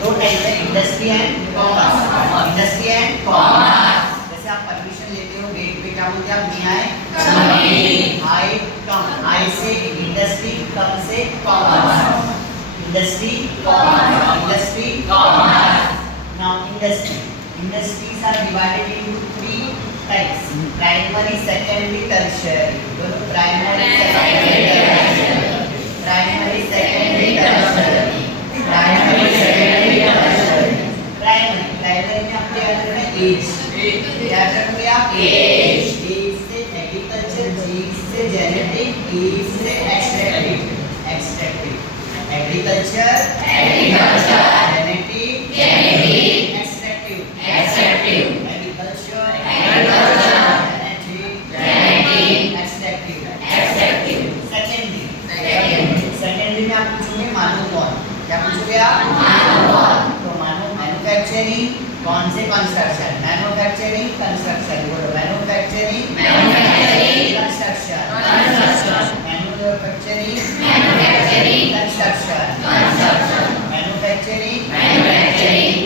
दो टाइप है, industry and commerce. Industry and commerce, जैसे आप परमिशन लेते हो गेट पे, क्या बोलते हैं आप? मी आए आई कम, आई से इंडस्ट्री, कम से commerce. Industry commerce, industry commerce. Now industries are divided into three types: primary, secondary, tertiary. बोलो primary, secondary, tertiary. Primary, secondary, tertiary. Primary, secondary, tertiary. Primary में आप क्या करते हैं? एज। क्या करोगे आप? एज। एज से एग्रीकल्चर, जी से जेनेटिक, ई से एक्सट्रैक्टिव। एग्रीकल्चर, जेनेटिक, सेकेंडरी में आप पूछोगे मानो कौन, क्या पूछोगे आप? मानो कौन। तो मानो मैन्युफैक्चरिंग, कौन से कंस्ट्रक्शन? Manufacturing, construction. बोलो manufacturing, construction. Manufacturing, construction. Manufacturing,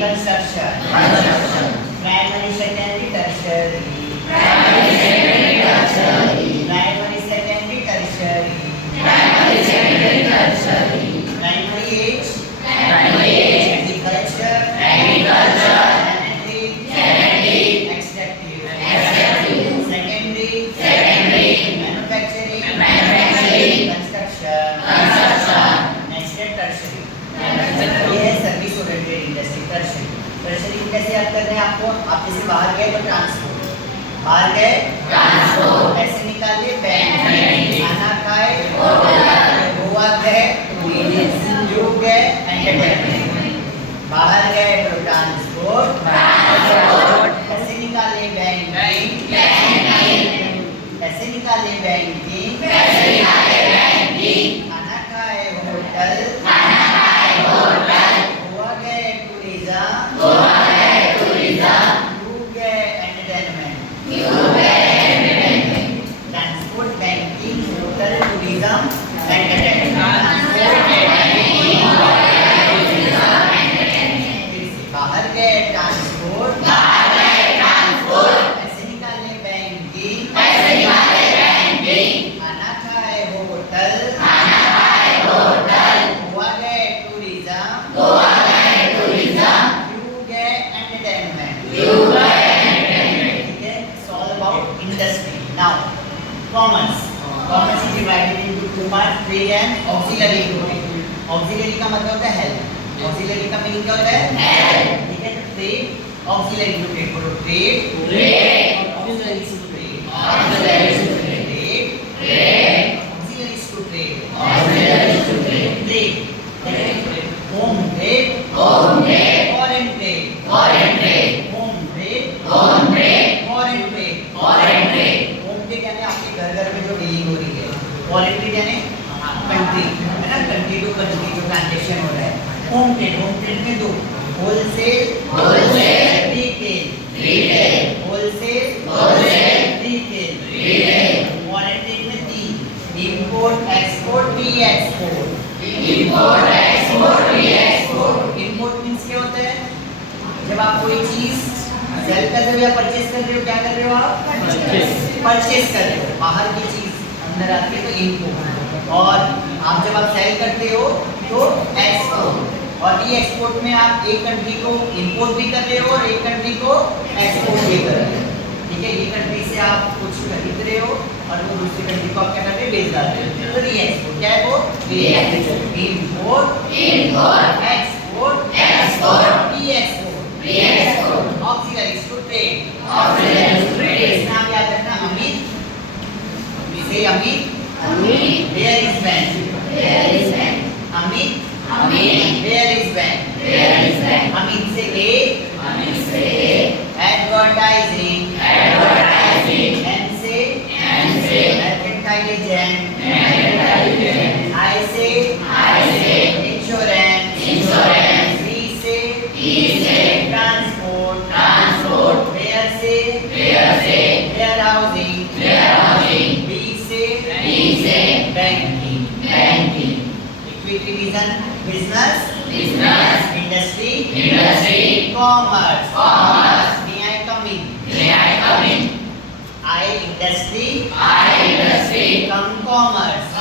construction. Primary, secondary, tertiary. Primary, secondary, tertiary. Primary, secondary, tertiary. Primary, secondary, tertiary. Primary as, agriculture, genetic, extractive. Secondary, manufacturing, construction. Next है tertiary. ये है service oriented industry. Tertiary कैसे याद करना है आपको? आप जैसे बाहर गए तो ट्रांसपोर्ट, बाहर गए ट्रांसपोर्ट, पैसे निकाले बैंक, खाना खाए गोवा गए, यूरोप गए एंटरटेनमेंट। बाहर गए तो ट्रांसपोर्ट, पैसे निकाले बैंकिंग, पैसे निकाले बैंकिंग, खाना खाए होटल, गोवा गए टूरिज्म, यूरोप गए entertainment. Transport, banking, hotel, tourism, entertainment. बाहर गए ट्रांसपोर्ट, पैसे निकाले बैंकिंग, खाना खाए होटल, गोवा गए टूरिज्म, यूरोप गए एंटरटेनमेंट। ठीक है, it's all about industry. Now, commerce. Commerce is divided into two parts: trade and auxiliary trade. Auxiliary का मतलब होता है help. Auxiliary का मीनिंग क्या होता है? Help. ठीक है, trade, auxiliary to trade. बोलो trade, auxiliary to trade. Trade, auxiliary to trade. Trade, home trade, foreign trade. Home trade, foreign trade. Home trade यानी आपके घर में जो डीलिंग हो रही है। फॉरेन ट्रेड यानी कंट्री, है ना, कंट्री टू कंट्री जो ट्रांजैक्शन हो रहा है। होम ट्रेड में दो: wholesale, retail. Wholesale, retail. Foreign trade में तीन: इंपोर्ट, एक्सपोर्ट, री एक्सपोर्ट। इंपोर्ट मींस क्या होता है? जब आप कोई चीज सेल कर रहे हो या परचेज कर रहे हो, क्या कर रहे हो आप? परचेज कर रहे हो। बाहर की चीज अंदर आती है तो इम्पोर्ट, और आप जब आप सेल करते हो तो एक्सपोर्ट। और री एक्सपोर्ट में आप एक कंट्री को इंपोर्ट भी कर रहे हो और एक कंट्री को एक्सपोर्ट भी कर रहे हो। ठीक है, ये कंट्री से आप कुछ खरीद रहे हो और वो दूसरी कंट्री को आप क्या कर रहे हो? बेच डाल रहे हो। तो री एक्सपोर्ट क्या है? वो इंपोर्ट, एक्सपोर्ट, री एक्सपोर्ट। Auxiliaries to trade. नाम याद रखना, Amit. Say Amit. Where is bank? Amit. Where is bank? Amit say A. Advertising. N say intelligent. I say insurance. V say transport. Where say warehousing. B say banking. Quick revision. Business, business, industry, industry, commerce. commerce. May I come in? May I come in? I industry, I industry, come commerce.